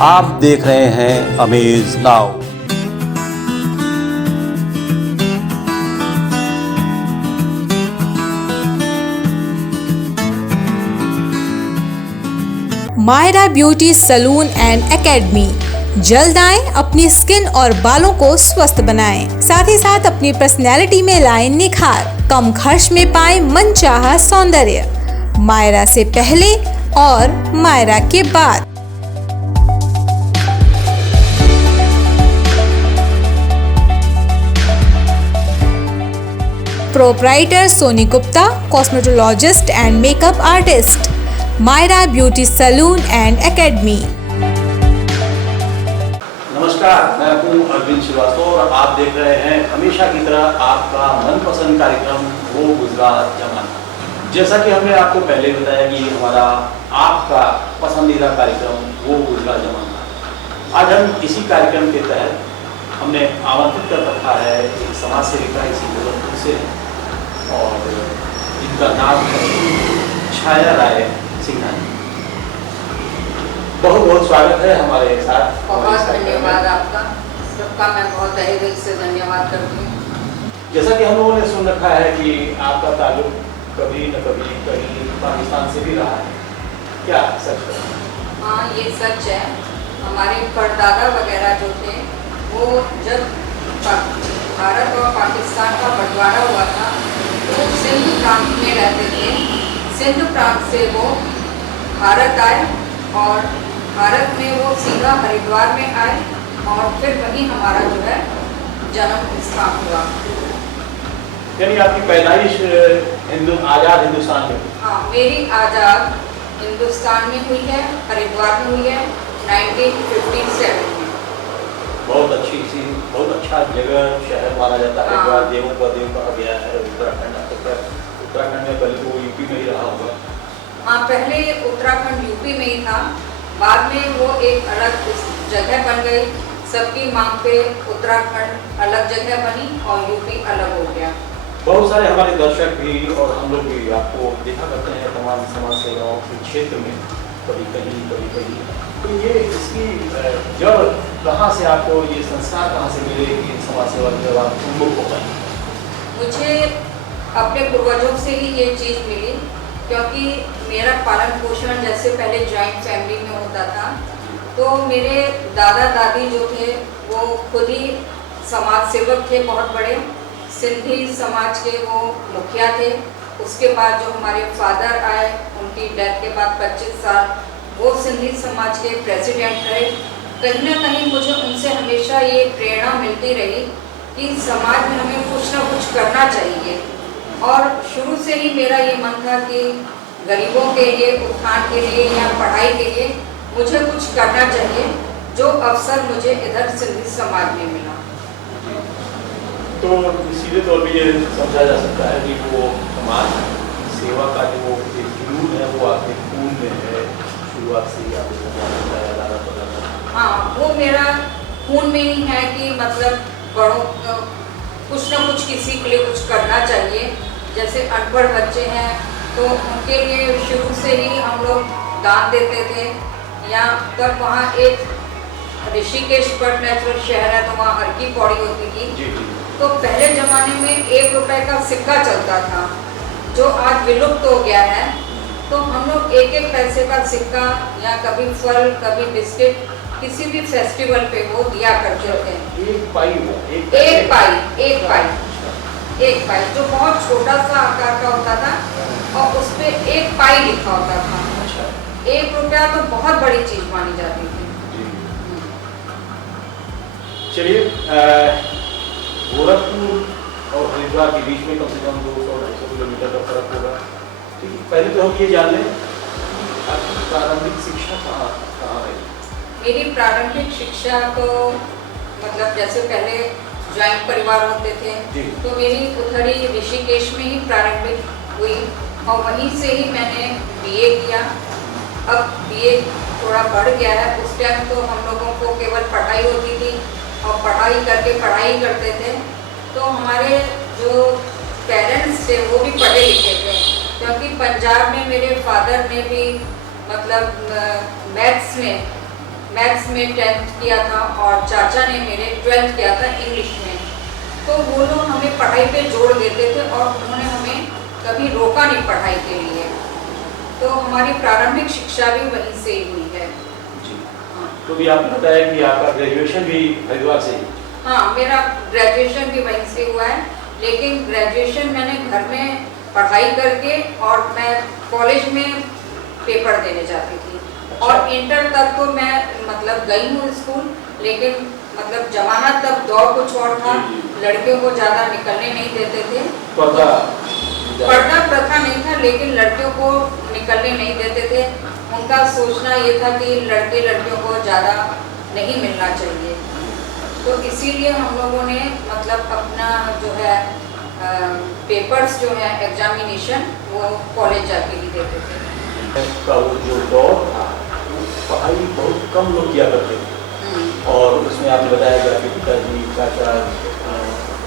आप देख रहे हैं amaze now. Myra beauty salon and academy. जल्द आएं, अपनी स्किन और बालों को स्वस्थ बनाएं, साथ ही साथ अपनी पर्सनैलिटी में लाएं निखार। कम खर्च में पाएं मनचाहा सौंदर्य। मायरा से पहले और मायरा के बाद। Proprietor Soni Gupta, cosmetologist and makeup artist. Myra beauty salon and academy. नमस्कार, मैं हूं अरविंद श्रीवास्तव और आप देख रहे हैं हमेशा की तरह आपका मनपसंद कार्यक्रम वो गुजरा जमाना। जैसा कि हमने आपको पहले बताया कि हमारा आपका पसंदीदा कार्यक्रम वो गुजरा जमाना। आज हम इसी कार्यक्रम के तहत हमने आमंत्रित कर रखा है एक समाज सेविका इसी गोरखपुर से, और इनका नाम है छाया राय सिंघानी। बहुत बहुत स्वागत है हमारे साथ। बहुत धन्यवाद आपका, सबका मैं बहुत तहे दिल से धन्यवाद करती हूँ। जैसा कि हम लोगों ने सुन रखा है कि आपका ताल्लुक कभी न कभी कहीं पाकिस्तान से भी रहा है, क्या सच है? हाँ, ये सच है। हमारे परदादा वगैरह जो थे वो जब भारत और पाकिस्तान का बंटवारा हुआ था तो सिंध प्रांत में रहते थे। सिंध प्रांत से वो भारत आए और भारत में वो सीधा हरिद्वार में आए और फिर वहीं हमारा जो है जन्म स्थान हुआ। यानी आपकी पैदाइश आज़ाद हिंदुस्तान में? हाँ, मेरी आज़ाद हिंदुस्तान में हुई है, हरिद्वार में हुई है 1957 में। बहुत अच्छी सी, बहुत अच्छा जगह शहर माना जाता है हरिद्वार। देवों का देव कहा गया है उत्तराखंड। उत्तराखंड में पहले तो यूपी में ही रहा होगा। हाँ, पहले उत्तराखंड यूपी में ही था, बाद में वो एक अलग जगह बन गई। सबकी मांग पे उत्तराखंड अलग जगह बनी और यूपी अलग हो गया। बहुत सारे हमारे दर्शक भी और हम लोग भी आपको देखा करते हैं तमाम समाज सेवाओं के क्षेत्र में, कभी कहीं कभी कहीं। तो ये इसकी जड़ कहाँ से, आपको ये संस्कार कहाँ से मिले कि समाज सेवा की जब आप उन्मुख हो पाए? मुझे अपने पूर्वजों से ही ये चीज़ मिली, क्योंकि मेरा पालन पोषण जैसे पहले जॉइंट फैमिली में होता था, तो मेरे दादा दादी जो थे वो खुद ही समाज सेवक थे, बहुत बड़े सिंधी समाज के वो मुखिया थे। उसके बाद जो हमारे फादर आए, उनकी डेथ के बाद 25 साल वो सिंधी समाज के प्रेसिडेंट रहे। कहीं ना कहीं मुझे उनसे हमेशा ये प्रेरणा मिलती रही कि समाज में हमें कुछ ना कुछ करना चाहिए। और शुरू से ही मेरा ये मन था कि गरीबों के लिए, उत्थान के लिए या पढ़ाई के लिए मुझे कुछ करना चाहिए, जो अवसर मुझे इधर सिंधी समाज में मिला। तो सीधे तौर पर ये समझा जा सकता है कि वो समाज सेवा का जो एक जुनून है वो आपके खून में है, शुरुआत से ही आपको हाँ, वो मेरा खून में ही है कि मतलब बड़ों कुछ ना कुछ किसी के लिए कुछ करना चाहिए। जैसे अनपढ़ बच्चे हैं तो उनके लिए शुरू से ही हम लोग दान देते थे। या तब वहाँ एक ऋषिकेश बट नेचुरल शहर है तो वहाँ हर की पौड़ी होती थी। तो पहले ज़माने में 1 रुपए का सिक्का चलता था, जो आज विलुप्त हो गया है। तो हम लोग 1-1 पैसे का सिक्का या कभी फल, कभी बिस्किट, किसी भी फेस्टिवल पे वो दिया करते थे। एक पाई, जो बहुत छोटा सा आकार का होता था और उस पे 1 पाई लिखा होता था। 1 रुपया तो बहुत बड़ी चीज मानी जाती थी। चलिए, गोरखपुर और हरिद्वार के बीच में कम से कम 200-250 किलोमीटर का फर्क होगा। ठीक है, पहले तो हम ये जान लें आपकी प्रारंभिक शिक्षा कहाँ रही? मेरी प्रारंभिक शिक्षा तो मतलब जैसे पहले जॉइंट परिवार होते थे, तो मेरी उधर ही ऋषिकेश में ही प्रारंभिक हुई और वहीं से ही मैंने बीए किया। अब बीए थोड़ा बढ़ गया है, उस टाइम तो हम लोगों को केवल पढ़ाई होती थी और पढ़ाई करते थे। तो हमारे जो पेरेंट्स थे वो भी पढ़े लिखे थे, क्योंकि पंजाब में मेरे फादर ने भी मतलब मैथ्स में 10th किया था और चाचा ने मेरे 12th किया था इंग्लिश में। तो वो लोग हमें पढ़ाई पे जोड़ देते थे और उन्होंने हमें कभी रोका नहीं पढ़ाई के लिए। तो हमारी प्रारंभिक शिक्षा भी वहीं से ही हुई है। जी। तो भी आपने बताया कि आपका ग्रेजुएशन भी हरिद्वार से ही? हाँ, मेरा ग्रेजुएशन भी वहीं से हुआ है, लेकिन ग्रेजुएशन मैंने घर में पढ़ाई करके और मैं कॉलेज में पेपर देने जाती थी। अच्छा। और इंटर तक तो मैं मतलब गई हूँ स्कूल, लेकिन मतलब जमाना तब दौर कुछ और था, लड़कियों को ज़्यादा निकलने नहीं देते थे। पर्दा प्रथा नहीं था, लेकिन लड़कियों को निकलने नहीं देते थे। उनका सोचना ये था कि लड़के लड़कियों को ज़्यादा नहीं मिलना चाहिए। तो इसीलिए हम लोगों ने मतलब अपना जो है पेपर्स जो है एग्जामिनेशन वो कॉलेज जाके ही देते थे। का वो जो दौर था, पढ़ाई बहुत कम लोग किया करते थे और उसमें आपने बताया कि आपके पिताजी चाचा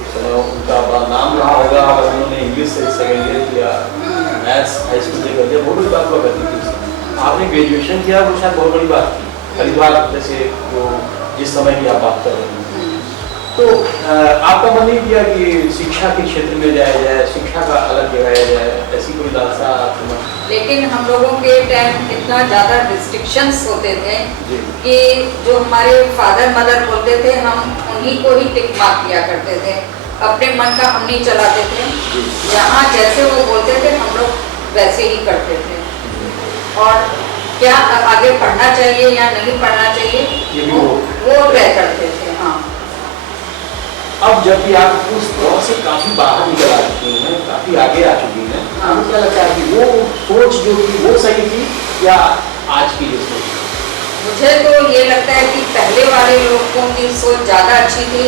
उस समय उनका बड़ा नाम रहा होगा और उन्होंने इंग्लिश से सेकेंड ईयर किया, मैथ्स हाई स्कूल से कर दिया, बहुत बड़ी बात हुआ करती थी। आपने ग्रेजुएशन किया, वो शायद बहुत बड़ी बात थी हरिद्वार जैसे जो जिस समय की आप बात कर रहे हैं। तो आपका मन नहीं किया कि शिक्षा के क्षेत्र में जाया जाए, शिक्षा का अलग जगाया जाए, ऐसी कोई लालसा आपके मन? लेकिन हम लोगों के टाइम इतना ज़्यादा रिस्ट्रिक्शंस होते थे कि जो हमारे फादर मदर बोलते थे हम उन्हीं को ही टिक मार्क किया करते थे, अपने मन का हम नहीं चलाते थे। जहाँ जैसे वो बोलते थे हम लोग वैसे ही करते थे। और क्या आगे पढ़ना चाहिए या नहीं पढ़ना चाहिए वो तय करते थे। हाँ, अब जब भी आप उस दौर से काफी बाहर निकल आ चुकी हैं, काफी आगे आ चुकी हैं, आपको क्या लगता है कि वो सोच जो थी वो सही थी या आज की जो सोच? मुझे तो ये लगता है कि पहले वाले लोगों की सोच ज़्यादा अच्छी थी,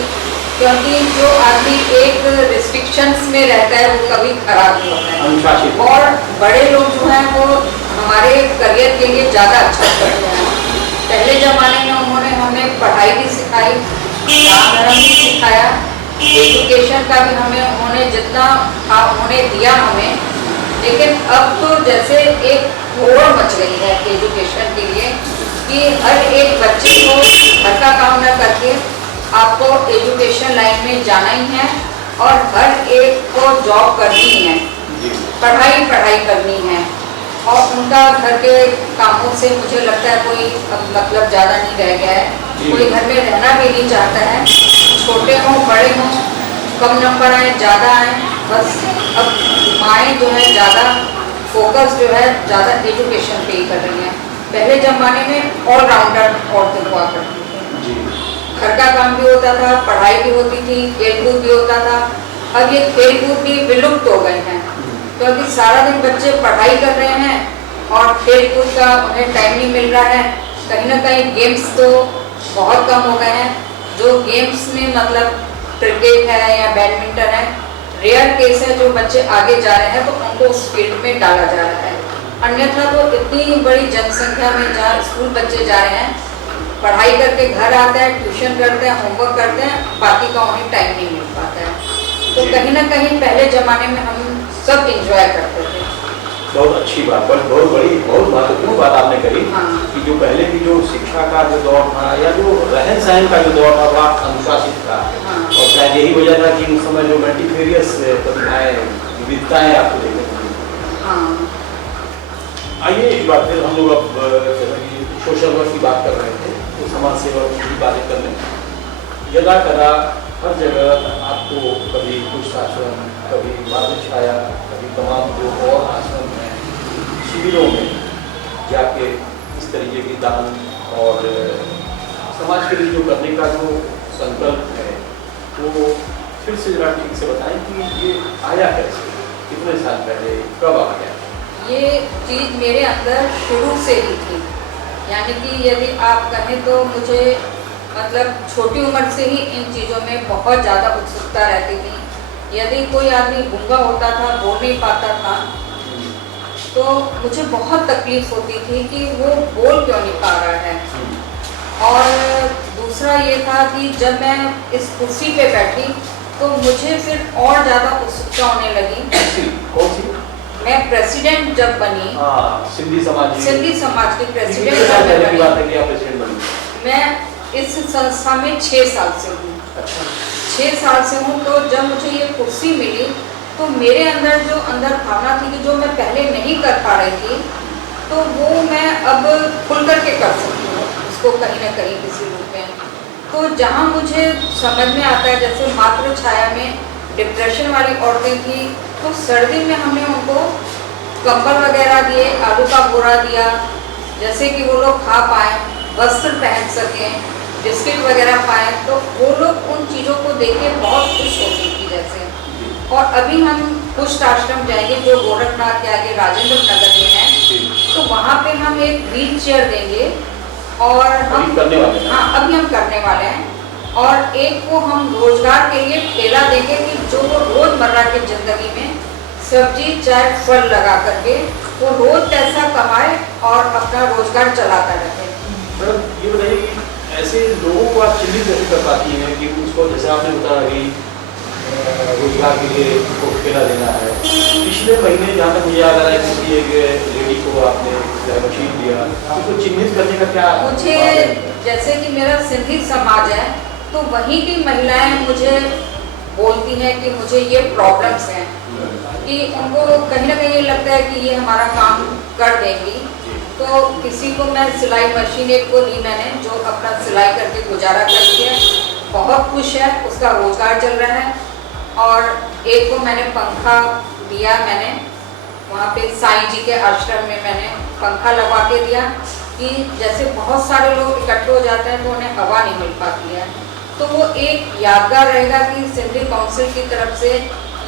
क्योंकि जो आदमी एक रिस्ट्रिक्शंस में रहता है वो कभी खराब नहीं होता है। अनुशासित। और बड़े लोग जो हैं वो हमारे करियर के लिए ज़्यादा अच्छा करते हैं। पहले ज़माने में उन्होंने हमें पढ़ाई भी सिखाई, काम धर्म भी सिखाया, एजुकेशन का भी हमें उन्होंने जितना उन्होंने दिया हमें। लेकिन अब तो जैसे एक होड़ मच गई है एजुकेशन के लिए कि हर एक बच्चे को घर का काम न करके आपको एजुकेशन लाइन में जाना ही है और हर एक को जॉब करनी है, पढ़ाई करनी है। और उनका घर के कामों से मुझे लगता है कोई मतलब ज़्यादा नहीं रह गया है, कोई घर में रहना भी नहीं चाहता है, छोटे हों बड़े हों, कम नंबर आए ज़्यादा आए, बस अब माएँ जो है ज़्यादा फोकस जो है ज़्यादा एजुकेशन पे ही कर रही हैं। पहले ज़माने में ऑलराउंडर औरतें हुआ करती थी, घर का काम भी होता था, पढ़ाई भी होती थी, खेलकूद भी होता था। अब ये खेलकूद भी विलुप्त हो गए हैं, क्योंकि सारा दिन बच्चे पढ़ाई कर रहे हैं और खेलकूद का उन्हें टाइम नहीं मिल रहा है। कहीं ना कहीं गेम्स तो बहुत कम हो गए हैं। जो गेम्स में मतलब क्रिकेट है या बैडमिंटन है, रेयर केस है जो बच्चे आगे जा रहे हैं तो उनको उस फील्ड में डाला जा रहा है। अन्यथा तो इतनी बड़ी जनसंख्या में जहाँ स्कूल बच्चे जा रहे हैं, पढ़ाई करके घर आते हैं, ट्यूशन करते हैं, होमवर्क करते हैं, बाकी का उन्हें टाइम नहीं मिल पाता है। तो कहीं ना कहीं पहले ज़माने में हम सब इंजॉय करते थे। बहुत अच्छी बात, बहुत महत्वपूर्ण बात आपने कही। हाँ। कि जो पहले की जो शिक्षा का जो दौर था या जो रहन सहन का जो दौर था वह अनुशासित था। हाँ। और शायद यही वजह था कि उस समय जो मल्टीफेरियस प्रतिभाएं विविधताएं आपको देखने को मिली। हाँ। आइए एक बार फिर हम लोग अब जैसा कि सोशल वर्क की बात कर रहे थे तो समाज सेवा की बातें कर लें। यदा कदा हर जगह आपको कभी कुछ आश्रम, कभी बादल छाया, कभी तमाम जो और आश्रम हैं, शिविरों में जाके इस तरीके की दान और समाज के लिए जो करने का जो संकल्प है वो फिर से जरा ठीक से बताएं कि ये आया कैसे, कितने साल पहले, कब आ गया? ये चीज़ मेरे अंदर शुरू से ही थी, यानी कि यदि आप कहें तो मुझे मतलब छोटी उम्र से ही इन चीज़ों में बहुत ज़्यादा उत्सुकता रहती थी। यदि कोई आदमी गूंगा होता था, बोल नहीं पाता था, तो मुझे बहुत तकलीफ होती थी कि वो बोल क्यों नहीं पा रहा है। और दूसरा ये था कि जब मैं इस कुर्सी पे बैठी तो मुझे फिर और ज़्यादा उत्सुकता होने लगी। कौन सी? मैं प्रेसिडेंट जब बनी, सिंधी समाज की प्रेसिडेंट कितने साल जब पहले की बात बनी, है कि आप प्रेसिडेंट बनी? मैं इस संस्था में 6 साल से हूँ। अच्छा। 6 साल से हूँ। तो जब मुझे ये कुर्सी मिली तो मेरे अंदर जो भावना थी कि जो मैं पहले नहीं कर पा रही थी, तो वो मैं अब खुल करके कर सकती हूँ उसको कहीं ना कहीं किसी रूप में। तो जहाँ मुझे समझ में आता है, जैसे मातृ छाया में डिप्रेशन वाली औरतें थी, तो सर्दी में हमने उनको कंबल वगैरह दिए, आलू का बोरा दिया, जैसे कि वो लोग खा पाए, वस्त्र पहन सकें, बिस्किट वगैरह पाए। तो वो लोग उन चीज़ों को देख के बहुत खुश होती थी जैसे। और अभी हम कुष्ठ आश्रम जाएंगे जो गोरखनाथ के आगे राजेंद्र नगर में है, तो वहाँ पे हम एक व्हील चेयर देंगे और हम करने वाले हैं। हाँ, अभी हम करने वाले हैं। और एक को हम रोजगार के लिए ठेला देंगे कि जो वो रोजमर्रा की जिंदगी में सब्जी चाय फल लगा करके वो रोज पैसा कमाए और अपना रोजगार चलाता रहे। मैडम ये बताइए कि ऐसे लोगों को आप चिन्हित कैसे कर पाती हैं कि उसको, जैसे आपने बताया कि रोजगार के लिए उनको ठेला देना है। पिछले महीने जहाँ तक मुझे याद आ रहा है किसी एक लेडी को आपने मशीन दिया, उसको चिन्हित करने का क्या? मुझे जैसे कि मेरा सिंधी समाज है, तो वहीं की महिलाएं मुझे बोलती हैं कि मुझे ये प्रॉब्लम्स हैं, कि उनको कहीं ना कहीं ये लगता है कि ये हमारा काम कर देंगी। तो किसी को मैं सिलाई मशीन एक को दी मैंने, जो अपना सिलाई करके गुजारा करती है, बहुत खुश है, उसका रोजगार चल रहा है। और एक को मैंने पंखा दिया, मैंने वहाँ पे साईं जी के आश्रम में मैंने पंखा लगवा के दिया कि जैसे बहुत सारे लोग इकट्ठे हो जाते हैं तो उन्हें हवा नहीं मिल पाती है। तो वो एक यादगार रहेगा कि सिंधी काउंसिल की तरफ से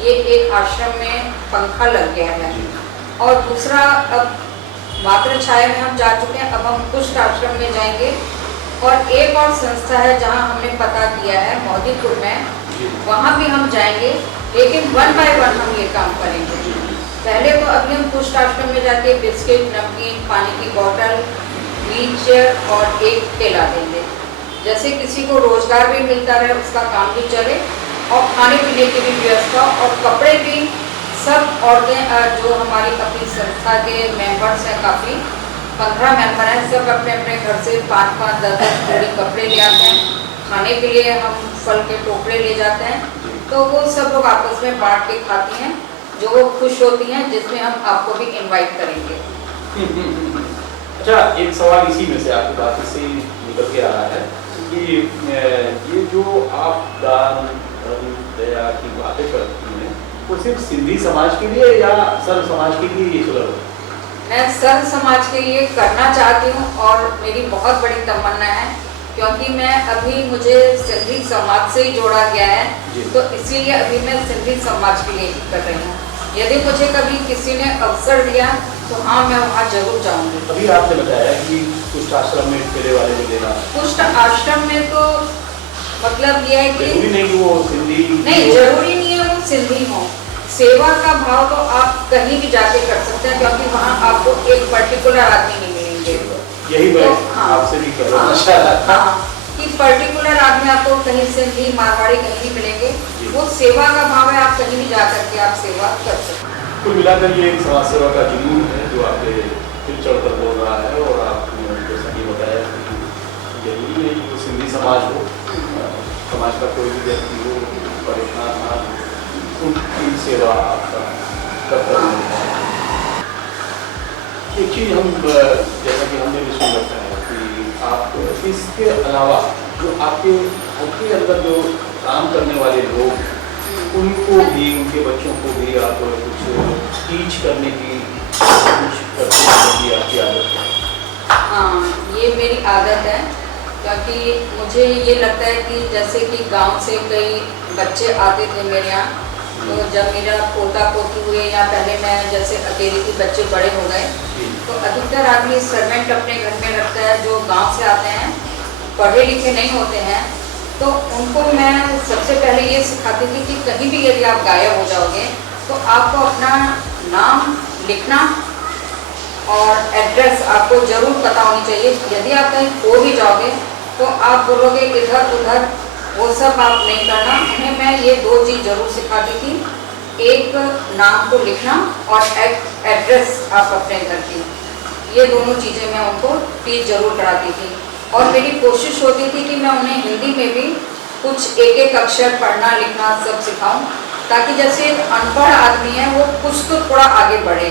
ये एक आश्रम में पंखा लग गया है। और दूसरा, अब मातृ छाया में हम जा चुके हैं, अब हम कुष्ठ आश्रम में जाएंगे। और एक और संस्था है जहाँ हमने पता किया है मोदीपुर में, वहाँ भी हम जाएंगे, लेकिन 1 बाय 1 हम ये काम करेंगे। पहले तो अभी हम कुष्ठ आश्रम में जाके बिस्किट, नमकीन, पानी की बोतल, व्हील चेयर और एक ठेला देंगे, जैसे किसी को रोजगार भी मिलता रहे, उसका काम भी चले और खाने पीने की भी व्यवस्था। और कपड़े भी सब औरतें जो हमारी अपनी संस्था के मेंबर्स हैं, काफ़ी 15 मेंबर हैं, सब अपने अपने घर से 5-5, 10-10 जोड़ी कपड़े ले आते हैं। खाने के लिए हम फल के टोकरे ले जाते हैं, तो वो सब लोग आपस में बांट के खाती हैं, जो वो खुश होती हैं, जिसमें हम आपको भी इनवाइट करेंगे। अच्छा, एक सवाल इसी में से आपकी बात से निकल के आ रहा है कि ये जो आप दान दया की बातें करती हैं, वो सिर्फ सिंधी समाज के लिए या सर्व समाज के लिए ये सुलभ है? मैं सर्व समाज के लिए करना चाहती हूँ और मेरी बहुत बड़ी तमन्ना है, क्योंकि मैं अभी मुझे सिंधी समाज से ही जोड़ा गया है, तो इसीलिए अभी मैं सिंधी समाज के लिए ही कर रही हूँ। यदि मुझे कभी किसी ने अवसर दिया तो हाँ, मैं वहाँ जरूर जाऊँगी। अभी आपने बताया कि कुष्ठ आश्रम में ठेले वाले को देना, कुष्ठ आश्रम में तो मतलब ये है कि जरूरी नहीं कि वो सिंधी, नहीं जरूरी नहीं है वो सिंधी हो। सेवा का भाव तो आप कहीं भी जाके कर सकते हैं, क्योंकि वहाँ आपको एक पर्टिकुलर आदमी नहीं मिलेंगे। यही मैं हाँ, आपसे भी कह रहा हूँ हाँ, कि पर्टिकुलर आदमी आपको कहीं से भी मारवाड़ी कहीं नहीं मिलेंगे। वो सेवा का भाव है, आप कहीं भी जा करके आप सेवा कर सकते हैं। कुल मिलाकर ये एक समाज सेवा का जुनून है जो आपके दिल चढ़कर बोल रहा है। और आपने जैसा कि बताया कि जरूरी नहीं कि वो सिंधी समाज हो, समाज का कोई भी व्यक्ति हो, परेशान ना हो, उनकी सेवा आपका कर्तव्य है। एक चीज़ हम जैसा कि हमने भी सुन रखा है कि आप इसके अलावा जो आपके घर के अंदर जो काम करने वाले लोग, उनको भी, उनके बच्चों को भी आप कुछ टीच करने की कोशिश करते हैं कि आपकी आदत है? हाँ, ये मेरी आदत है, क्योंकि मुझे ये लगता है कि जैसे कि गांव से कई बच्चे आते थे मेरे यहाँ, तो जब मेरा पोता पोती हुए या पहले मैं जैसे अकेली थी, बच्चे बड़े हो गए, तो अधिकतर आदमी सर्वेंट अपने घर में रखता है जो गांव से आते हैं, पढ़े लिखे नहीं होते हैं। तो उनको मैं सबसे पहले ये सिखाती थी कि कहीं भी यदि आप गायब हो जाओगे तो आपको अपना नाम लिखना और एड्रेस आपको जरूर पता होनी चाहिए। यदि आप कहीं खो भी जाओगे तो आप बोलोगे इधर उधर, वो सब आप नहीं करना। उन्हें मैं ये 2 चीज़ जरूर सिखाती थी एक नाम को लिखना और एड्रेस आप अपने घर की, ये दोनों चीज़ें मैं उनको टीच जरूर कराती थी। और मेरी कोशिश होती थी कि मैं उन्हें हिंदी में भी कुछ एक एक अक्षर पढ़ना लिखना सब सिखाऊं, ताकि जैसे अनपढ़ आदमी है वो कुछ तो थोड़ा आगे बढ़े।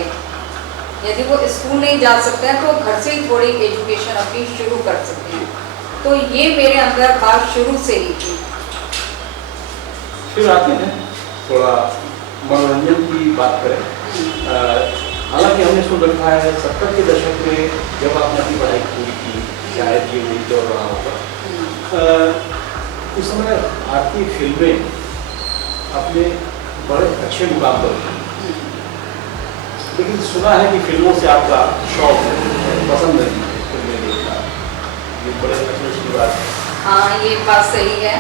यदि वो स्कूल नहीं जा सकते हैं तो घर से ही थोड़ी एजुकेशन अपनी शुरू कर सकते हैं। तो ये मेरे अंदर बात शुरू से ही थी। फिर आते हैं थोड़ा मनोरंजन की बात करें। हालांकि हमने सुन रखा है 70 के दशक में जब आपने अपनी पढ़ाई पूरी की, शायद ये वही दौर रहा होगा, उस समय भारतीय फिल्में अपने बड़े अच्छे मुकाम पर थी, लेकिन सुना है कि फिल्मों से आपका शौक पसंद नहीं है फिल्में देखना, ये बड़े अफसोस की बात है। हाँ, ये बात सही है।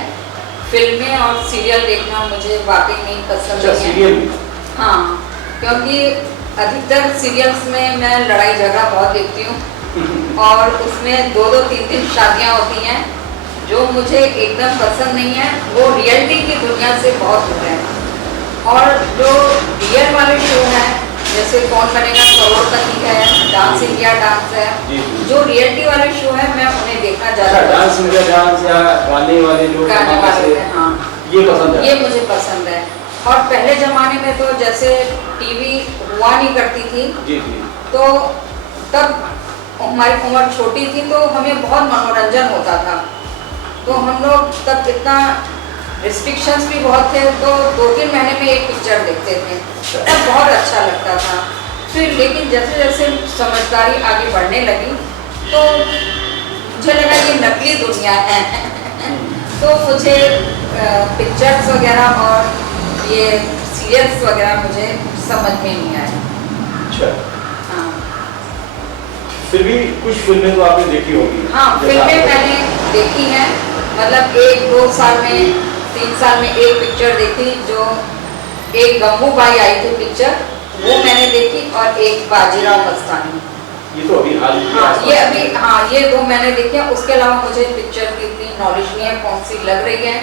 फिल्में और सीरियल देखना मुझे वाकई नहीं पसंद अच्छा, है। सीरियल? हाँ, क्योंकि अधिकतर सीरियल्स में मैं लड़ाई झगड़ा बहुत देखती हूँ और उसमें 2-2 3-3 शादियाँ होती हैं जो मुझे एकदम पसंद नहीं है। वो रियलिटी की दुनिया से बहुत दूर है। और जो रियल वाले शो हैं जैसे कौन बनेगा करोड़पति है, डांस इंडिया डांस है, जो रियलिटी वाले शो है मैं उन्हें देखना ज़्यादा। डांस इंडिया डांस या गाने वाले जो गाने वाले हैं, हाँ, ये पसंद है? ये मुझे पसंद है। और पहले ज़माने में तो जैसे टीवी हुआ नहीं करती थी, जी जी, तो तब हमारी उम्र छोटी थी तो हमें बहुत मनोरंजन होता था। तो हम लोग तब इतना रिस्ट्रिक्शंस भी बहुत थे, तो 2-3 महीने में एक पिक्चर देखते थे, तब बहुत अच्छा लगता था। फिर लेकिन जैसे जैसे समझदारी आगे बढ़ने लगी तो मुझे लगा ये नकली दुनिया है तो मुझे पिक्चर्स वगैरह और ये सीरियल्स वगैरह मुझे समझ में नहीं आया। अच्छा, हाँ, फिर भी कुछ फिल्में तो आपने देखी होंगी? हाँ, फिल्में मैंने देखी हैं। मतलब 1-2 साल में 3 साल में एक पिक्चर देखी, जो एक गंगूबाई आई थी पिक्चर, वो मैंने देखी, और एक बाजीराव मस्तानी। ये तो अभी हाल ही हाँ, ये अभी, हाँ, ये 2 मैंने देखी हैं। उसके अलावा मुझे पिक्चर की इतनी नॉलेज नहीं है, कौन सी लग रही है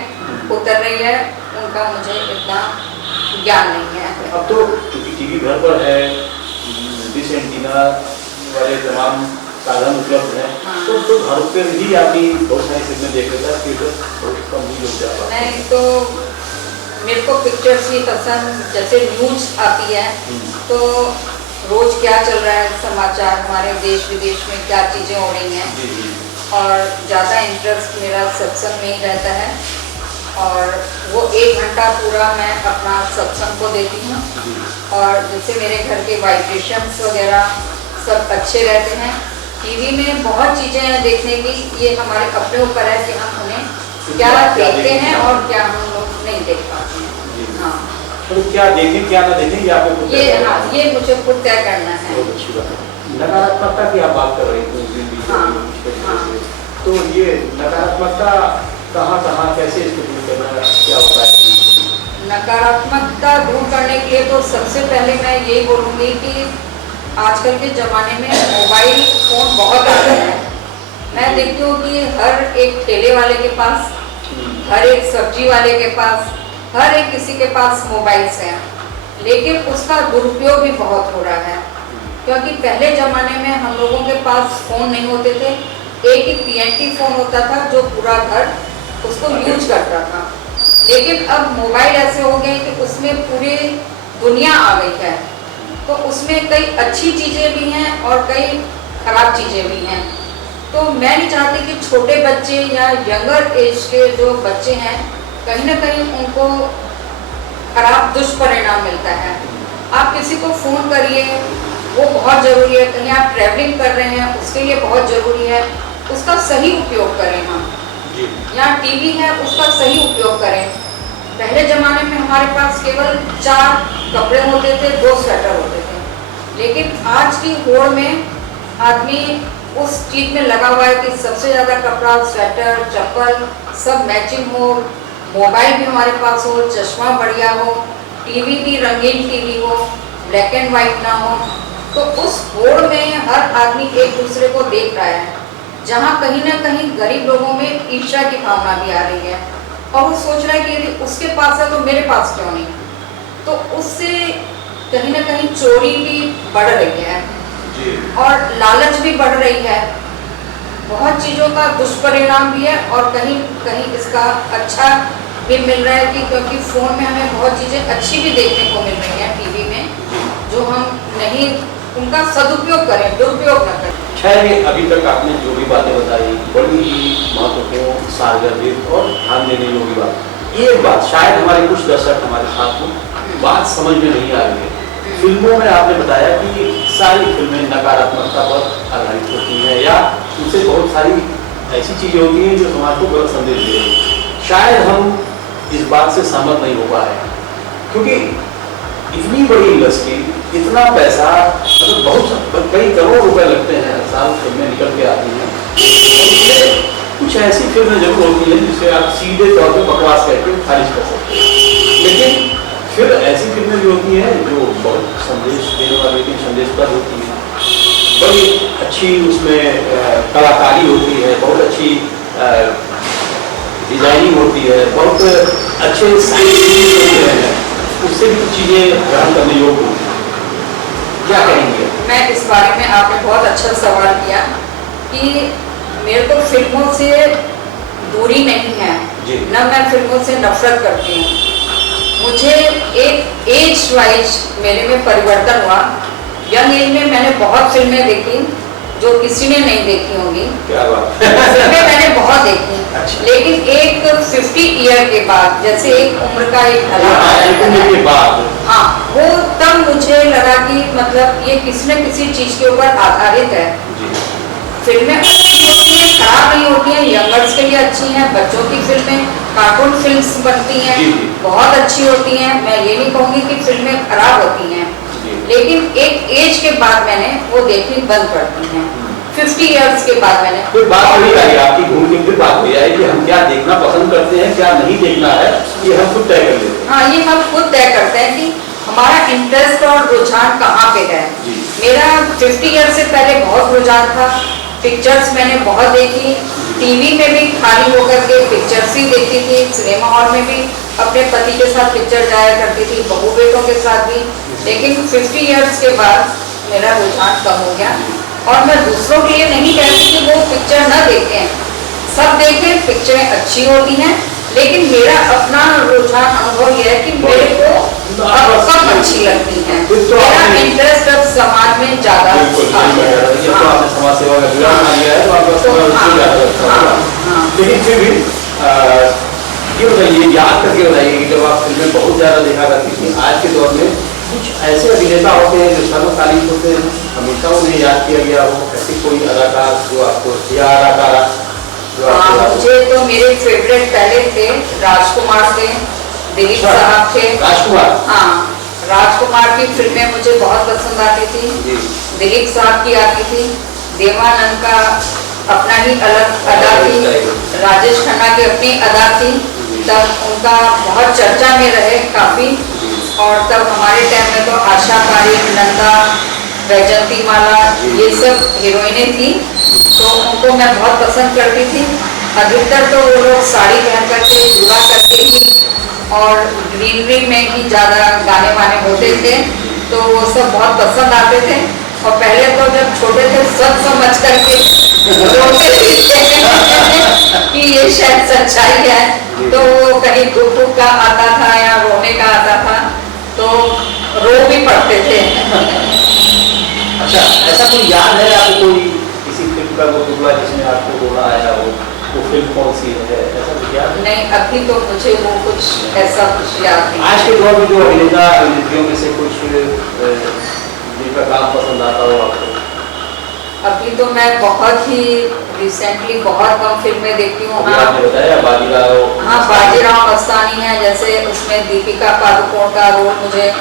उतर रही है, उनका मुझे इतना ज्ञान नहीं है। अब तो क्योंकि टीवी घर पर है, डिश एंटीना वाले तमाम साधन उपलब्ध हैं, हाँ। तो घर पर ही आदमी बहुत सारी फिल्में देख लेता है, थिएटर बहुत कम ही लोग जा पाते हैं। नहीं तो मेरे को पिक्चर्स ही पसंद, जैसे न्यूज आती है तो रोज क्या चल रहा है समाचार, हमारे देश विदेश में क्या चीज़ें हो रही हैं, जी जी, और ज़्यादा इंटरेस्ट मेरा सत्संग में ही रहता है। और वो 1 घंटा पूरा मैं अपना सत्संग को देती हूँ। जी। और जैसे मेरे घर के वाइब्रेशंस वगैरह सब अच्छे रहते हैं। टीवी में बहुत चीज़ें हैं देखने की, ये हमारे अपने ऊपर है कि हम उन्हें क्या देखते हैं और क्या हम लोग नहीं देख पाते हैं। हाँ, तो क्या देखें क्या ना देखें, ये आपको खुद ये, तय करना हाँ, है। ये मुझे खुद तय करना है। बहुत अच्छी बात है। नकारात्मकता की आप बात कर रही थी उस दिन भी, हाँ, कुछ तरीके हाँ। से। तो ये नकारात्मकता कहाँ कैसे इसको दूर करना, क्या उपाय है? नकारात्मकता दूर करने के लिए तो सबसे पहले मैं यही बोलूँगी कि आजकल के ज़माने में मोबाइल फ़ोन बहुत आ गए हैं। मैं देखती हूँ कि हर एक ठेले वाले के पास, हर एक सब्जी वाले के पास, हर एक किसी के पास मोबाइल्स हैं, लेकिन उसका दुरुपयोग भी बहुत हो रहा है। क्योंकि पहले ज़माने में हम लोगों के पास फ़ोन नहीं होते थे, एक ही PNT फ़ोन होता था जो पूरा घर उसको यूज करता था। लेकिन अब मोबाइल ऐसे हो गए कि उसमें पूरी दुनिया आ गई है, तो उसमें कई अच्छी चीज़ें भी हैं और कई खराब चीज़ें भी हैं। तो मैं नहीं चाहती कि छोटे बच्चे या यंगर एज के जो बच्चे हैं, कहीं ना कहीं उनको खराब दुष्परिणाम मिलता है। आप किसी को फ़ोन करिए, वो बहुत ज़रूरी है। कहीं आप ट्रैवलिंग कर रहे हैं, उसके लिए बहुत ज़रूरी है, उसका सही उपयोग करें हम। यहाँ टीवी है, उसका सही उपयोग करें। पहले ज़माने में हमारे पास केवल 4 कपड़े होते थे, 2 स्वेटर होते थे, लेकिन आज की होड़ में आदमी उस चीज़ में लगा हुआ है कि सबसे ज़्यादा कपड़ा, स्वेटर, चप्पल सब मैचिंग हो, मोबाइल भी हमारे पास हो, चश्मा बढ़िया हो, टीवी भी रंगीन टीवी हो, ब्लैक एंड वाइट ना हो। तो उस होड़ में हर आदमी एक दूसरे को देख रहा है, जहाँ कहीं ना कहीं गरीब लोगों में ईर्ष्या की भावना भी आ रही है, और वो सोच रहा है कि यदि उसके पास है तो मेरे पास क्यों नहीं। तो उससे कहीं ना कहीं चोरी भी बढ़ रही है जी। और लालच भी बढ़ रही है। बहुत चीज़ों का दुष्परिणाम भी है और कहीं कहीं इसका अच्छा भी मिल रहा है कि क्योंकि फ़ोन में हमें बहुत चीज़ें अच्छी भी देखने को मिल रही हैं टीवी में, जो हम नहीं उनका सदुपयोग करें, दुरुपयोग न करें। खैर, ये अभी तक आपने जो भी बातें बताई बड़ी ही महत्वपूर्ण, सारगर्भित और ध्यान देने योग्य बात। ये बात शायद हमारे कुछ दर्शक हमारे साथ हों, बात समझ में नहीं आ रही है। फिल्मों में आपने बताया कि सारी फिल्में नकारात्मकता पर आधारित होती हैं या उनसे बहुत सारी ऐसी चीज़ें होती हैं जो समाज को गलत संदेश दे रही हैं। शायद हम इस बात से सहमत नहीं हो पा रहे हैं, क्योंकि इतनी बड़ी इंडस्ट्री, इतना पैसा, मतलब बहुत कई करोड़ रुपए लगते हैं हर साल फिल्में निकल के आती हैं, और उसमें कुछ ऐसी फिल्में जरूर होती हैं जिसे आप सीधे तौर पर बकवास करके खारिज कर सकते हैं, लेकिन फिर ऐसी फिल्में भी होती हैं जो बहुत संदेश देने वाली होती हैं, संदेशप्रद होती हैं, बड़ी अच्छी उसमें कलाकारी होती है, बहुत अच्छी डिजाइनिंग होती है, बहुत अच्छे साइंस होते हैं, उससे भी कुछ चीज़ें ग्रहण करने योग्य होती हैं। क्या कहेंगे? मैं इस बारे में आपने बहुत अच्छा सवाल किया कि मेरे को फिल्मों से दूरी नहीं है, न मैं फिल्मों से नफरत करती हूँ। मुझे एक एज वाइज मेरे में परिवर्तन हुआ। यंग एज में मैंने बहुत फिल्में देखी जो किसी ने नहीं देखी होंगी। क्या बात? फिल्में मैंने बहुत देखी। अच्छा। लेकिन एक 50 ईयर के बाद, जैसे एक उम्र का एक के बाद, हाँ, वो तब मुझे लगा कि मतलब ये किसी न किसी चीज के ऊपर आधारित है। फिल्में अच्छी होती हैं, खराब नहीं होती हैं, यंगर्स के लिए अच्छी हैं, बच्चों की फिल्में, कार्टून फिल्म्स बनती हैं, बहुत अच्छी होती हैं। मैं ये नहीं कहूँगी कि फिल्में खराब होती हैं, लेकिन एक एज के बाद मैंने वो देखनी बंद कर दी है। 50 इयर्स के बाद मैंने फिर बात वही आई आपकी, घूम के फिर बात वही आई कि हम क्या देखना पसंद करते हैं, क्या नहीं देखना है, ये हम खुद तय कर लेते हैं। हाँ, ये हम खुद तय करते हैं कि हमारा इंटरेस्ट और रुझान कहाँ पे है। मेरा 50 ईयर से पहले बहुत रुझान था, पिक्चर्स मैंने बहुत देखी, टीवी में भी खाली होकर के पिक्चर्स ही देखती थी, सिनेमा हॉल में भी अपने पति के साथ पिक्चर जाया करती थी, बहू बेटों के साथ भी। लेकिन 50 इयर्स के बाद मेरा रुझान कम हो गया और मैं दूसरों के लिए नहीं कहती कि वो पिक्चर न देखें, सब देखें, पिक्चरें अच्छी होती हैं, लेकिन मेरा अपना रुझान अनुभव यह है कि मेरे को अब कम अच्छी लगती हैं। मेरा इंटरेस्ट अब समाज में ज़्यादा लेकिन फिर भी ये बताइए, याद करके बताइए कि जब आप फिल्में बहुत ज़्यादा देखा करती थी, आज के दौर में कुछ ऐसे अभिनेता होते हैं जो सर्वकालिक होते हैं, हमेशा उन्हें याद किया गया हो, ऐसे कोई अदाकार जो आपको या अदाकारा जो आपको? मुझे तो मेरे फेवरेट पहले थे राजकुमार थे, दिलीप साहब थे। राजकुमार? हाँ, राजकुमार की फिल्में मुझे बहुत पसंद आती थी, दिलीप साहब की आती थी, देवानंद का अपना ही अलग अदा थी, राजेश खन्ना की अपनी अदा थी, तब उनका बहुत चर्चा में रहे काफ़ी। और तब हमारे टाइम में तो आशा पारेख, नंदा, वैजंती माला, ये सब हीरोइनें थी, तो उनको मैं बहुत पसंद करती थी। अधिकतर तो वो लोग साड़ी पहन करके, जुड़ा करके ही और ग्रीनरी में ही ज़्यादा गाने वाने होते थे, तो वो सब बहुत पसंद आते थे। और पहले तो जब छोटे थे सब समझ करके रोते थे कि ये शायद सच्चाई है, तो वो कहीं दुख का आता था या रोने का आता था तो रो भी पड़ते थे। अच्छा, ऐसा कोई याद है आपको, कोई किसी फिल्म का वो टुकड़ा जिसमें आपको रोना आया हो, वो फिल्म कौन सी है, ऐसा कुछ याद? नहीं, अभी तो मुझे वो कुछ ऐसा कुछ याद नहीं। आज के दौर में जो अभिनेता अभिनेत्रियों में से कुछ जिनका काम पसंद आता हो आपको? अभी तो मैं बहुत ही रिसेंटली बहुत कम फिल्में देखती हूँ। आपने बताया बाजीराव। हाँ, बाजीराव मस्तानी है, जैसे उसमें दीपिका पादुकोण का रोल मुझे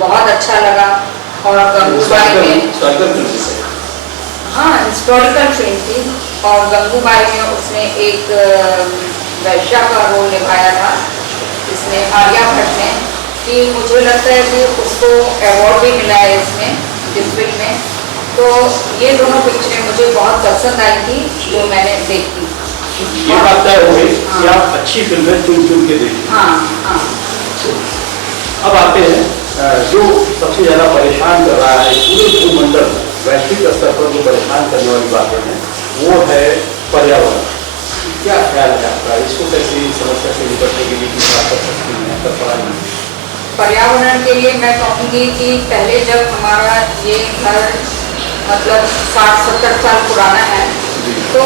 बहुत अच्छा लगा। और गंगूबाई में, हाँ, हिस्टोरिकल फिल्म थी, और गंगूबाई में उसने एक वैश्या का रोल निभाया था, इसमें आलिया भट्ट ने, कि मुझे लगता है कि उसको अवार्ड भी मिला है इसमें, इस फिल्म में। तो ये दोनों पिक्चरें मुझे बहुत पसंद आई थी जो मैंने देखी। ये बात तय हो गई कि आप अच्छी फिल्में चुन चुन के देखी। हाँ हाँ। अब आते हैं जो सबसे ज़्यादा परेशान कर रहा है पूरे भूमंडल वैश्विक स्तर पर जो परेशान करने वाली बातें हैं वो है पर्यावरण। क्या ख्याल है आपका, इसको कैसे समस्या से निपटने के लिए किस बात कर सकती हैं, कर पा रही हैं? पर्यावरण के लिए मैं कहूँगी कि पहले जब हमारा ये घर मतलब 60-70 साल पुराना है तो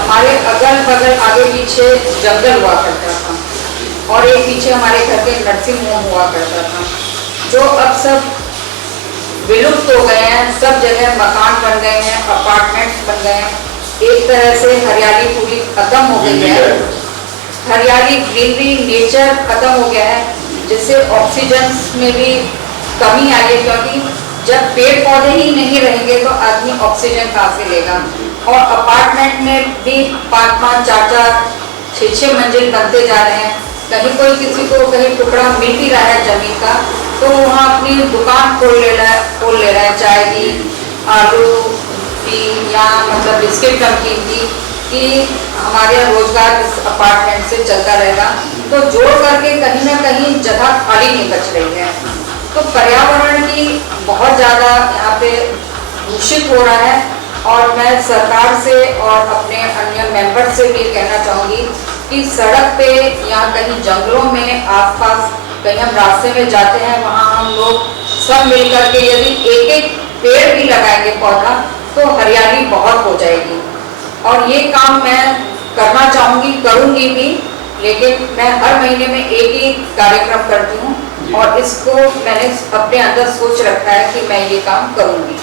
हमारे अगल बगल आगे पीछे जंगल हुआ करता था और एक पीछे हमारे घर के नर्सिंग होम हुआ करता था, जो अब सब विलुप्त हो गए हैं। सब जगह मकान बन गए हैं, अपार्टमेंट्स बन गए हैं, एक तरह से हरियाली पूरी खत्म हो गई है। हरियाली, ग्रीनरी, नेचर खत्म हो गया है, जिससे ऑक्सीजन में भी कमी आई है, क्योंकि जब पेड़ पौधे ही नहीं रहेंगे तो आदमी ऑक्सीजन कहाँ से लेगा। और अपार्टमेंट में भी 5-5, 4-4, 6-6 मंजिल बनते जा रहे हैं। कहीं कोई किसी को कहीं टुकड़ा मिल भी रहा है जमीन का तो वहाँ अपनी दुकान खोल ले रहा है, चाय की, आलू की या मतलब बिस्किट नमकीन की, कि हमारे रोजगार इस अपार्टमेंट से चलता रहेगा। तो जोड़ करके कहीं ना कहीं जगह खाली नहीं बच रही है। तो पर्यावरण की बहुत ज़्यादा यहाँ पे दूषित हो रहा है। और मैं सरकार से और अपने अन्य मेंबर से भी कहना चाहूँगी कि सड़क पे या कहीं जंगलों में आसपास कहीं हम रास्ते में जाते हैं, वहाँ हम लोग सब मिल करके यदि एक पेड़ भी लगाएंगे पौधा तो हरियाली बहुत हो जाएगी। और ये काम मैं करना चाहूँगी, करूँगी भी, लेकिन मैं हर महीने में एक ही कार्यक्रम करती हूँ और इसको मैंने अपने अंदर सोच रखा है कि मैं ये काम करूँगी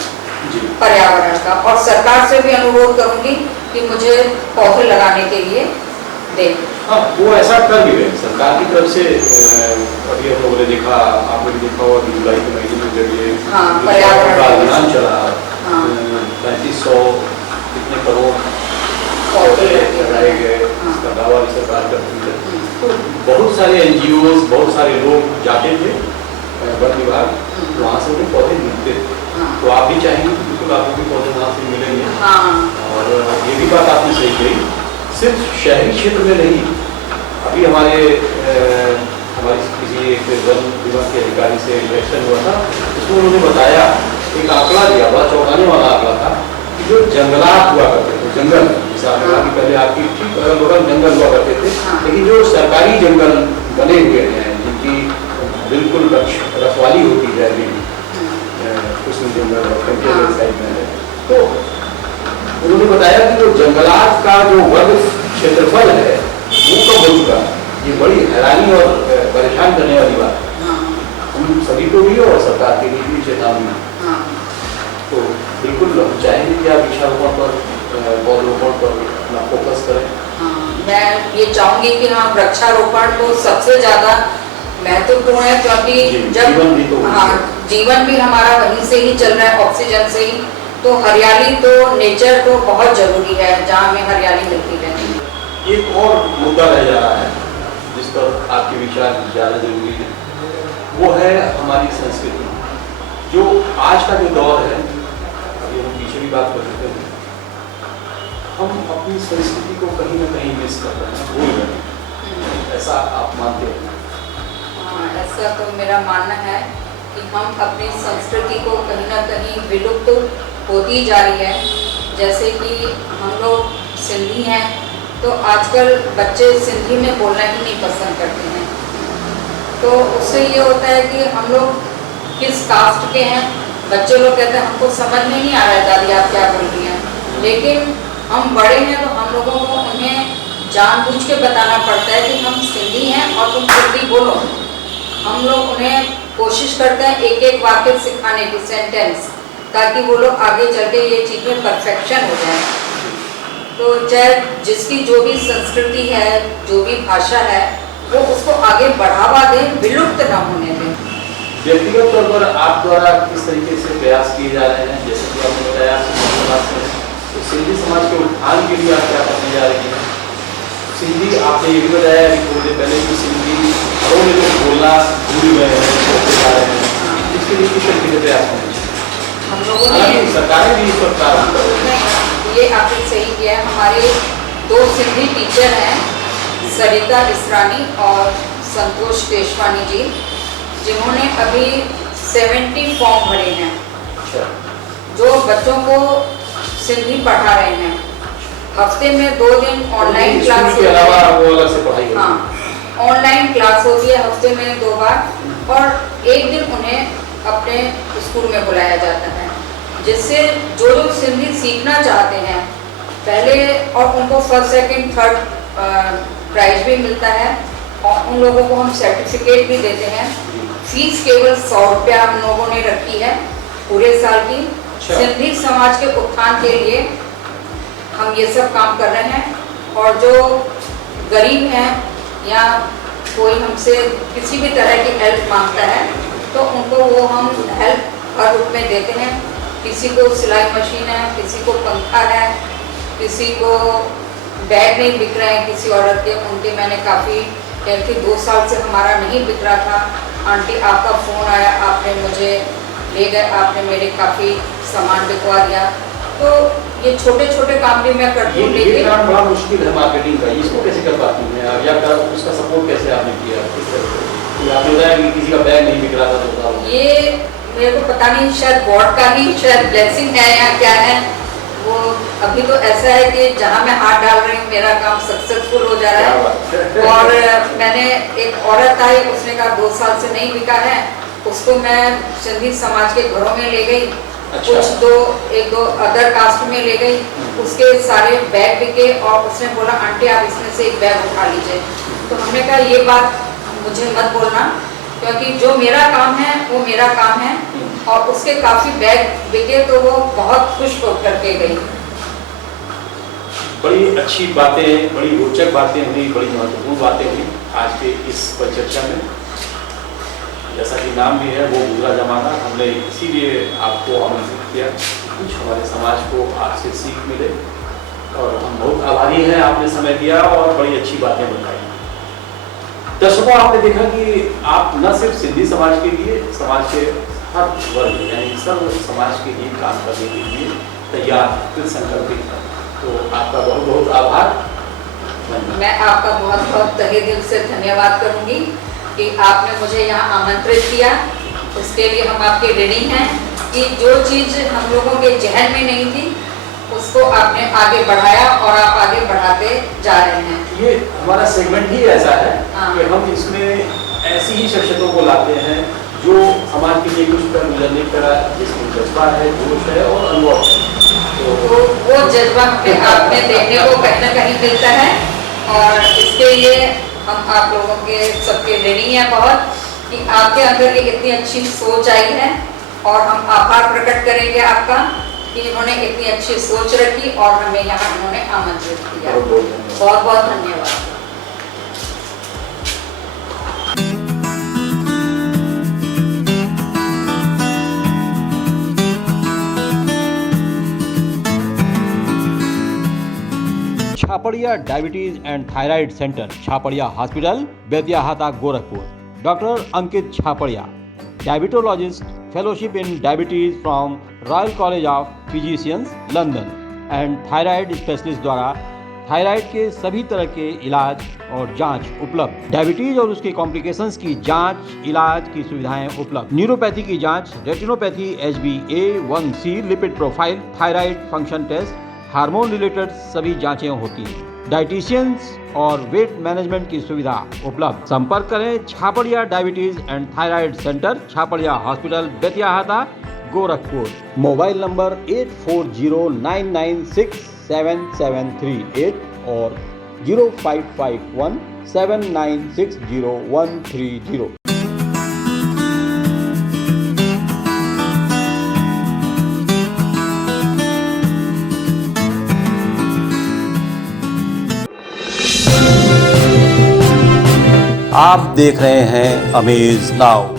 पर्यावरण का। और सरकार से भी अनुरोध करूँगी कि मुझे पौधे लगाने के लिए दें। हाँ, वो ऐसा कर भी रहे सरकार की तरफ से। अभी हम लोगों ने देखा, आपने भी देखा होगा कि जुलाई के महीने में जब ये पर्यावरण का अभियान चला, 3500 कितने करोड़ पौधे लगाए गए, इसका दावा भी सरकार करती है। तो बहुत सारे NGOs, बहुत सारे लोग जाते थे वन विभाग, वहाँ से उन्हें पौधे मिलते थे। तो आप भी चाहेंगे बिल्कुल आपको भी पौधे वहाँ से मिलेंगे। और ये भी बात आपने सही कही, सिर्फ शहरी क्षेत्र में नहीं। अभी हमारी किसी एक वन विभाग के अधिकारी से इंटरेक्शन हुआ था, उसमें उन्होंने बताया, एक आंकड़ा दिया, बड़ा चौंकाने वाला आंकड़ा था कि जो जंगलात हुआ करते थे, जंगल जैसे आपने कहा कि पहले आपकी ठीक अगल बगल जंगल हुआ करते थे, लेकिन जो सरकारी जंगल बने हुए हैं जिनकी बिल्कुल रखवाली होती है, कृष्ण जंगल और साइड में है, तो उन्होंने बताया कि जो जंगलात का जो वर्ग क्षेत्रफल है वो कम हो चुका है। ये बड़ी हैरानी और परेशान करने वाली बात है, हम सभी को भी और सरकार के लिए भी चेतावनी। तो बिल्कुल हम चाहेंगे कि आप वृक्षारोपण पर, पौधरोपण पर अपना फोकस करें। मैं ये चाहूँगी कि हाँ, वृक्षारोपण तो सबसे ज़्यादा महत्वपूर्ण है, क्योंकि जब जीवन भी हमारा वहीं से ही चल रहा है, ऑक्सीजन से ही। तो हरियाली तो, नेचर तो बहुत जरूरी है, जहाँ हमें हरियाली मिलती रहे। एक और मुद्दा रह जा रहा है जिस पर आपके विचार ज़्यादा जरूरी है, वो है हमारी संस्कृति। जो आज का जो दौर है, अभी हम पीछे भी बात कर रहे थे, हम अपनी संस्कृति को कहीं ना कहीं मिस कर रहे हैं, भूल रहे हैं। ऐसा आप मानते हैं? हाँ, ऐसा तो मेरा मानना है कि हम अपनी संस्कृति को कहीं ना कहीं विलुप्त होती जा रही है। जैसे कि हम लोग सिंधी हैं, तो आजकल बच्चे सिंधी में बोलना ही नहीं पसंद करते हैं। तो उससे ये होता है कि हम लोग किस कास्ट के हैं, बच्चे लोग कहते हैं हमको समझ में नहीं आ रहा है दादी आप क्या बोल रही हैं, लेकिन हम बड़े हैं तो हम लोगों को उन्हें जानबूझ के बताना पड़ता है कि हम सिंधी हैं और तुम सिंधी बोलो। हम लोग उन्हें कोशिश करते हैं एक एक वाक्य सिखाने की, सेंटेंस, ताकि वो लोग आगे चल के ये चीज़ में परफेक्शन हो जाए। तो चाहे जिसकी जो भी संस्कृति है, जो भी भाषा है, वो उसको आगे बढ़ावा दें, विलुप्त न होने दें। व्यक्तिगत तौर पर आप द्वारा किस तरीके से प्रयास किए जा रहे हैं? जैसे कि आपने बताया सिंधी समाज में, तो सिंधी समाज के उत्थान के लिए आप क्या करने जा रही हैं? सिंधी, आपने ये भी बताया कि थोड़ी देर पहले कि सिंधी घरों में लोग बोलना भूल गए हैं, इसके लिए किस तरीके से प्रयास होने चाहिए? हम लोगों ने, सरकारें भी इस पर प्रारंभ कर रही हैं। ये आपने सही किया है। हमारे 2 सिंधी टीचर हैं, सरिता इसरानी और संतोष केशवानी जी, जिन्होंने अभी 70 फॉर्म भरे हैं, अच्छा, जो बच्चों को सिंधी पढ़ा रहे हैं। हफ्ते में 2 दिन ऑनलाइन क्लास स्कूल के अलावा वो अलग से पढ़ाई होती है। हाँ, ऑनलाइन क्लास होती है हफ्ते में 2 बार, और 1 दिन उन्हें अपने स्कूल में बुलाया जाता है, जिससे जो लोग सिंधी सीखना चाहते हैं पहले, और उनको फर्स्ट सेकंड थर्ड प्राइज भी मिलता है, और उन लोगों को हम सर्टिफिकेट भी देते हैं। फीस केवल 100 रुपया हम लोगों ने रखी है पूरे साल की। सिंधी समाज के उत्थान के लिए हम ये सब काम कर रहे हैं, और जो गरीब हैं या कोई हमसे किसी भी तरह की हेल्प मांगता है तो उनको वो हम हेल्प हर रूप में देते हैं। किसी को सिलाई मशीन है, किसी को पंखा है, किसी को बैग नहीं बिक रहे हैं किसी औरत के, उनके मैंने काफ़ी कहती 2 साल से हमारा नहीं बिक रहा था, आंटी आपका फ़ोन आया, आपने मुझे ले गए, आपने मेरे काफ़ी सामान बिकवा दिया। तो ये छोटे छोटे काम भी मैं करती हूँ। ये काम बड़ा मुश्किल है मार्केटिंग का, इसको कैसे कर पाती हैं या उसका सपोर्ट कैसे आपने किया? आपने बताया कि किसी का बैग नहीं बिक रहा था, तो ये मेरे को पता नहीं, शायद गॉड का ही शायद ब्लेसिंग है या क्या है। वो अभी तो ऐसा है कि जहाँ मैं हाथ डाल रही हूँ मेरा काम सक्सेसफुल हो जा रहा है। और मैंने एक औरत आई, उसने कहा 2 साल से नहीं बिका है, उसको मैं सिंधी समाज के घरों में ले गई। अच्छा। कुछ 1-2 अदर कास्ट में ले गई, उसके सारे बैग बिके, और उसने बोला आंटी आप इसमें से एक बैग उठा लीजिए। तो हमने कहा ये बात मुझे मत बोलना, क्योंकि जो मेरा काम है वो मेरा काम है, और उसके काफ़ी बैग बिके तो वो बहुत खुश होकर के गई। बड़ी अच्छी बातें, बड़ी रोचक बातें हुई, बड़ी महत्वपूर्ण बातें हुई आज के इस परिचर्चा में। जैसा कि नाम भी है वो गुजरा जमाना, हमने इसीलिए आपको आमंत्रित किया, कुछ हमारे समाज को आपसे सीख मिले, और हम बहुत आभारी हैं आपने समय दिया और बड़ी अच्छी बातें बताई। दर्शकों, आपने देखा कि आप न सिर्फ सिंधी समाज के लिए, समाज के हर वर्ग यानी सर्व समाज के लिए काम करने के लिए तैयार, कृत संकल्पित है। तो आपका बहुत बहुत आभार। मैं आपका बहुत बहुत तहे दिल से धन्यवाद करूंगी कि आपने मुझे यहाँ आमंत्रित किया। उसके लिए हम आपके ऋणी हैं कि जो चीज़ हम लोगों के जहन में नहीं थी उसको आपने आगे बढ़ाया, और आप आगे बढ़ाते जा रहे हैं। ये हमारा सेगमेंट ही ऐसा है हाँ। कि हम इसमें ऐसी ही शख्सियतों को लाते हैं जो समाज के लिए कुछ कर गुजरने का जिसमें जज्बा है, जोश है और अनुभव है। तो वो जज्बा हमें आप में देखने को कहीं ना कहीं मिलता है, और इसके लिए हम आप लोगों के सबके ऋणी हैं बहुत कि आपके अंदर ये इतनी अच्छी सोच आई है, और हम आभार प्रकट करेंगे आपका कि इन्होंने इतनी अच्छी सोच रखी और हमें यहाँ इन्होंने आमंत्रित किया। बहुत बहुत धन्यवाद। Chhaparia diabetes and thyroid centre, Chhaparia hospital, Betiahata, Gorakhpur. Doctor Ankit Chhaparia, diabetologist, fellowship in diabetes from royal college of physicians, London, and thyroid specialist द्वारा थायराइड के सभी तरह के इलाज और जांच उपलब्ध। डायबिटीज और उसके कॉम्प्लिकेशंस की जांच, इलाज की सुविधाएं उपलब्ध। न्यूरोपैथी की जांच, retinopathy, HbA1c, lipid profile, thyroid function test, hormone related सभी जांचें होती हैं। डाइटिशियंस और वेट मैनेजमेंट की सुविधा उपलब्ध। संपर्क करें Chhaparia diabetes and thyroid centre, Chhaparia hospital, Betiahata, Gorakhpur. Mobile number 8409967738 और 05517960 आप देख रहे हैं अमेज नाउ।